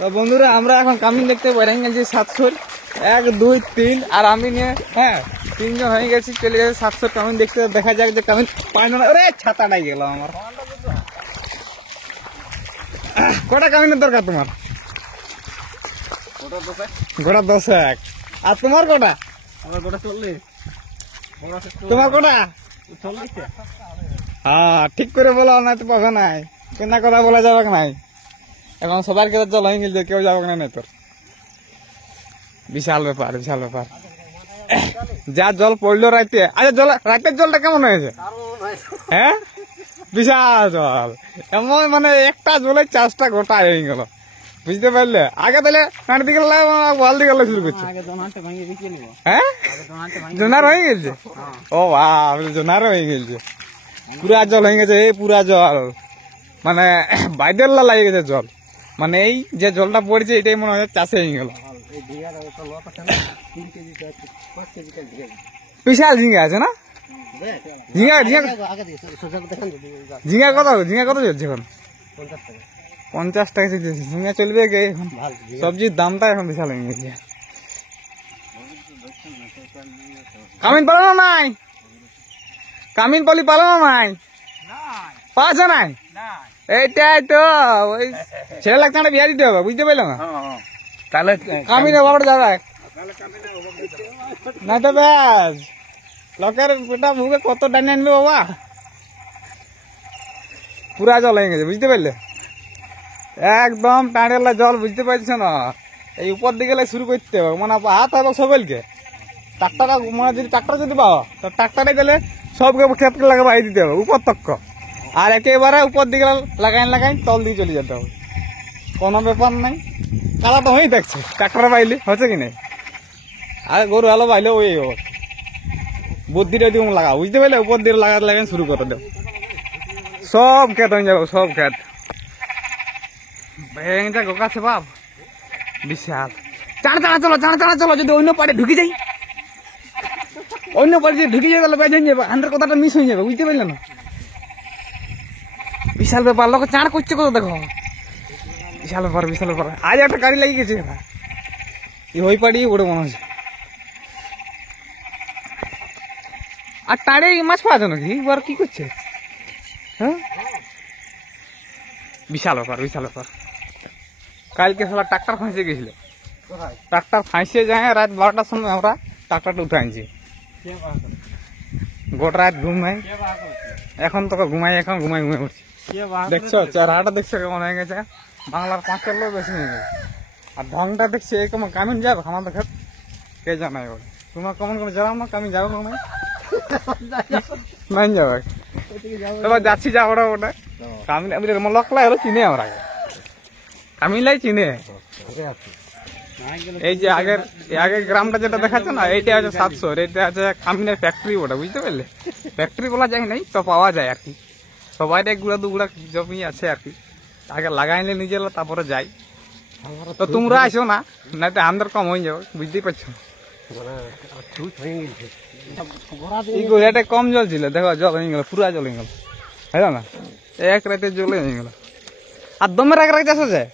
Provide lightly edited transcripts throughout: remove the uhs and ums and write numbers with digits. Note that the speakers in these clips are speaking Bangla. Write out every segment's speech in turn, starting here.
তো বন্ধুরা আমরা এখন কামিন দেখতে বেরিয়ে গেছি 700 1 2 3 আর আমি নিয়ে তিনজন হয়ে গেছি চলে গেছে 700 কামিন দেখতে। দেখা যাক যে কামিন পায় না। আরে ছাতাটাই গেল আমার। কটা কামিনের দরকার তোমার? গোটা 10 আর তোমার কটা? আমার গোটা 40। তোমার কটা? হ্যাঁ ঠিক করে বলো, না তো পাবে নাই, কেনা কথা বলা যাবে নাই। এখন সবার কাছে জল হয়ে গেছে, কেউ যাবে না তোর। বিশাল ব্যাপার, বিশাল ব্যাপার। যা জল পড়লো রাতে। আচ্ছা জল, রাতের জলটা কেমন হয়েছে? হ্যাঁ বিশাল জল। এমন মানে একটা জলের চাষটা গোটা হয়ে গেল, বুঝতে পারলে? আগে তাহলে কাঁট দিকে বল দিকে শুরু করছে। হ্যাঁ জোনার হয়ে গেছে। ও বাহ, জোনার হয়ে গেছে, পুরা জল হয়ে গেছে। এই পুরা জল মানে বাইদের লাগে গেছে জল। মানে এই যে জলটা পড়েছে এটাই মনে হয় চাষে হয়ে গেল। বিশাল ঝিঙ্গা আছে না? ঝিঙ্গা ঝিঙ্গা ঝিঙ্গা কত, ঝিঙ্গা কত চলছে এখন? 50 টাকা চলছে। ঝিঙ্গা চলবে কে এখন? সবজির দামটা এখন বিশাল হয়ে গেছে। কামিন পালানো নাই? কামিন পলি পালানো নাই? পাওয়া নাই? এইটাই তো ওই ছেলে লাগছে একটা বিয়া দিতে হবে, বুঝতে পারলাম না? তাহলে কামিনে বাবার যাবে না তো ব্যাস লোকের পেটা মুখে কত টানে আনবে বাবা। পুরা জল হয়ে গেছে, বুঝতে পারলে? একদম টানেলা জল, বুঝতে পারছো না? এই উপর দিকে শুরু করতে হবে, মানে হাত হবে সকলকে। ট্রাক্টার মানে যদি ট্রাক্টার যদি পাও তো ট্রাক্টারে গেলে সবকে ক্ষেতকে লাগাই দিতে হবে উপর তক্ক। আর একেবারে উপর দিকে লাগাই তল দিয়ে চলে যেতে হবে, কোনো ব্যাপার নাই। কালা তো হয়েই দেখছে ট্রাক্টরে পাইলে হচ্ছে কি নাই। আর গরু আলো পাইলে ওই বুদ্ধিটা দিয়ে লাগা, বুঝতে পারলে? উপর দিয়ে লাগাই শুরু করে দেব, সব ক্ষেত হয়ে যাবো, সব ক্ষেত ভেঙে গোকাছে বাপ। বিশাল চাড়া চাড়া চলো, চাড়া চাড়া চলো। যদি অন্য পাড়ে ঢুকে যাই, অন্য পাড়ে যদি ঢুকে যাই তাহলে বেঁচে যাবে, আন্ডার কথাটা মিস হয়ে যাবে, বুঝতে পারলে না? বিশাল ব্যাপার, লোক চাড় করছে কত দেখো। বিশাল ব্যাপার, বিশাল ব্যাপার। আজ একটা গাড়ি লাগিয়ে গেছে ওই পাড়ি ওটা মনে হচ্ছে। আর টাড়ে মাছ পাওয়া যায় নাকি? এবার কি করছে? হ্যাঁ বিশাল ব্যাপার, বিশাল ব্যাপার। কালকে সালা ট্রাক্টার ফাঁসিয়ে গেছিল। ট্রাক্টার ফাঁসিয়ে যায় রাত 12টার সময় আমরা ট্রাক্টারটা উঠে আনছি। গোটা রাত ঘুম নাই, এখন তোকে ঘুমাই, এখন ঘুমাই ঘুমাই উঠছি। দেখছো চেহারাটা, দেখছো কেমন হয়ে গেছে? বাংলার 5 লোক বেশি হয়ে গেছে। আর ঢংটা দেখছি এই কেমন। কামিন যাবে আমাদের ঘর কে জানাই বলে? তোমার কেমন করে জানাও না? কামিন যাবো না নাই যাবে? এবার যাচ্ছি যা ওটা ওটা কামিন লকলাই হলো চিনে আমরা, কামিনলাই চিনে। এই যে আগের গ্রামটা যেটা দেখাচ্ছে না, এইটা হচ্ছে 700, এটা হচ্ছে কামিনের ফ্যাক্টরি ওটা, বুঝতে পারলে? ফ্যাক্টরি বলা যায় নাই তো পাওয়া যায় আর কি। সবাই একগুলা দুগুলা জমি আছে আর কি, আগে লাগাইলে নিজের তারপরে যাই। তো তোমরা আসো না, নাই তো আমাদের কম হয়ে যাবে, বুঝতেই পারছো? এটা কম জল ছিল, দেখো জল হয়ে গেল, পুরা জল হয়ে গেল, হ্যাঁ না? এক রাতে জল হয়ে গেল। আর দমের এক রাতে আসা যায়।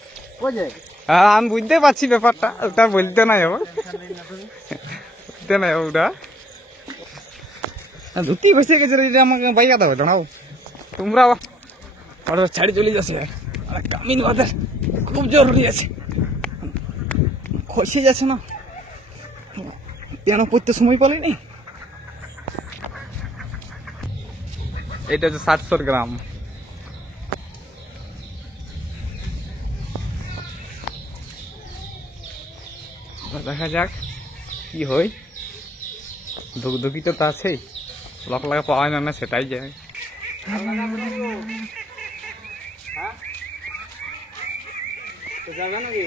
হ্যাঁ আমি বুঝতে পারছি ব্যাপারটা, ওটা বলতে নাই হবে, বলতে নাই হবে ওটা। ধুতি বসে গেছে, আমাকে বাইকা দেবে দাঁড়াও। তোমরা ছাড়ি চলে যাচ্ছে, কামিন ওদের খুব জরুরি আছে, খসে যাচ্ছে না, কেন পড়তে সময় পালিনি। এটা হচ্ছে 700 গ্রাম। দেখা যাক কি হয়। ধুকধুকি তো আছেই, লক লাগা পাওয়া যায় না, সেটাই যায়। যাবে নাকি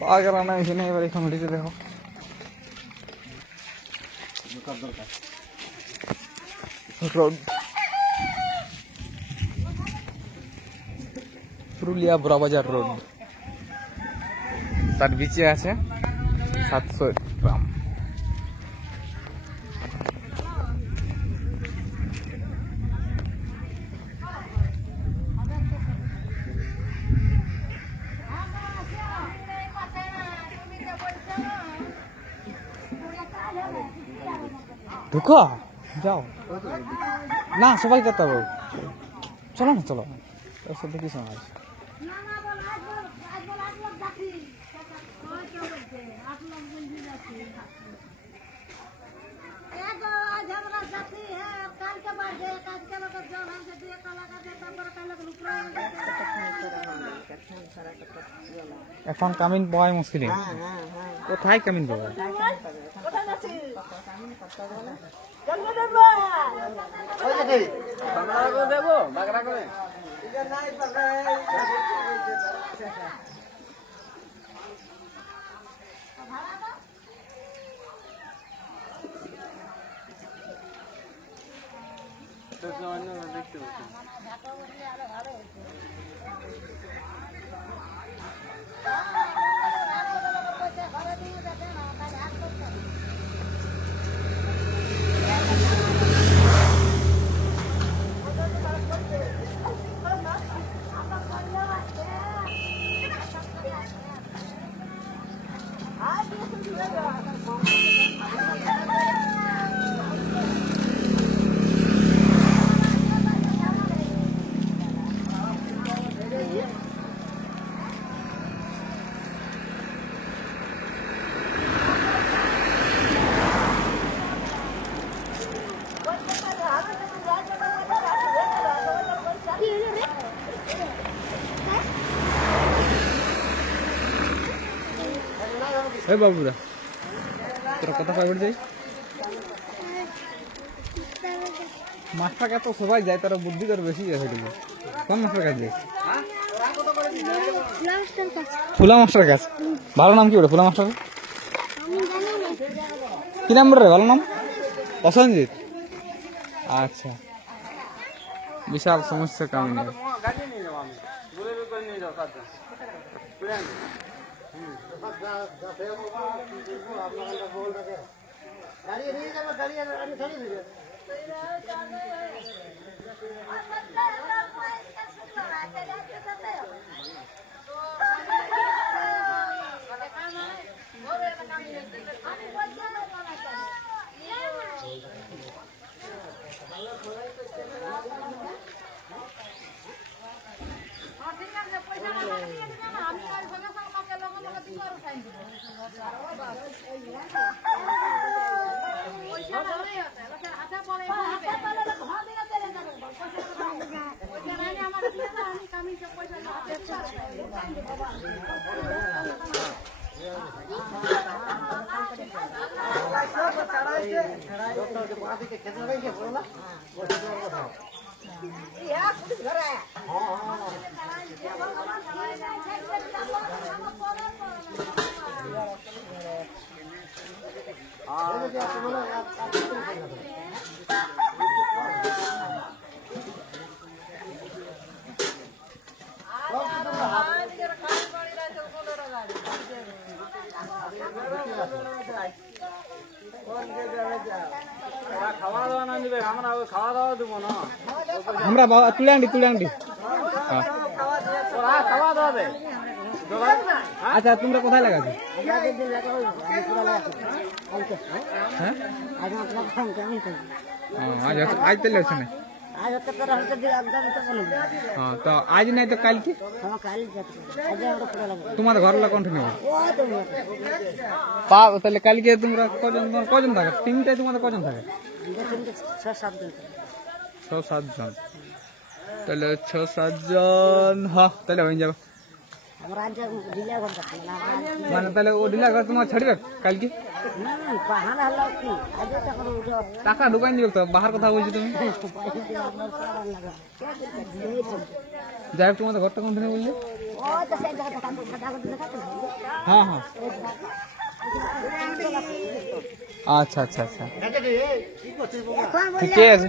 পাওয়া গেল না এখানে। এবার এখন উঠেছে, দেখো রোড, পুরুলিয়া বড়বাজার রোড। তার বিচে আছে 700 গ্রাম। ঢুকো যাও না সবাই করতে হবে চলো না চলো দেখি সময় এখন কামিন পাওয়াই মুশকিল কোথায় কামিন পাবো ए बाबूरा তোরা কথা কই যাই মাছটা কত সবাই যায় তার বুদ্ধি করে বেশি যায় হইলো কোন মাছটার কাছে ফুলা মাছটার কাছে ভালো নাম কি বলে ফুলা মাছটার কি নাম রে ভালো নাম প্রসেনজিৎ আচ্ছা বিশাল সমস্যা কামিনী গাড়ি নিয়ে যাও আমি বলে করে নিয়ে যাও কাজ আমরা তুলে আনটি আচ্ছা তোমরা কোথায় লাগাছো আজ তাহলে আছে না তো আজ নাই তো কাল কি তোমাদের ঘর কোন তাহলে কালকে তোমরা কজন থাকে তিনটায় তোমাদের কজন থাকে 6-7 জন তাহলে 6-7 জন হ্যাঁ তাহলে হয়ে যাবে মানে তাহলে ও ডিলার ঘর তোমার ছাড়বে কালকে টাকা ঢুকাই দিবে তো বাহার কথা বলছি তুমি যাই হোক তোমাদের ঘরটা কোনখানে বললে হ্যাঁ হ্যাঁ আচ্ছা আচ্ছা আচ্ছা ঠিকই আছে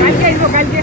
কালকে আসবো কালকে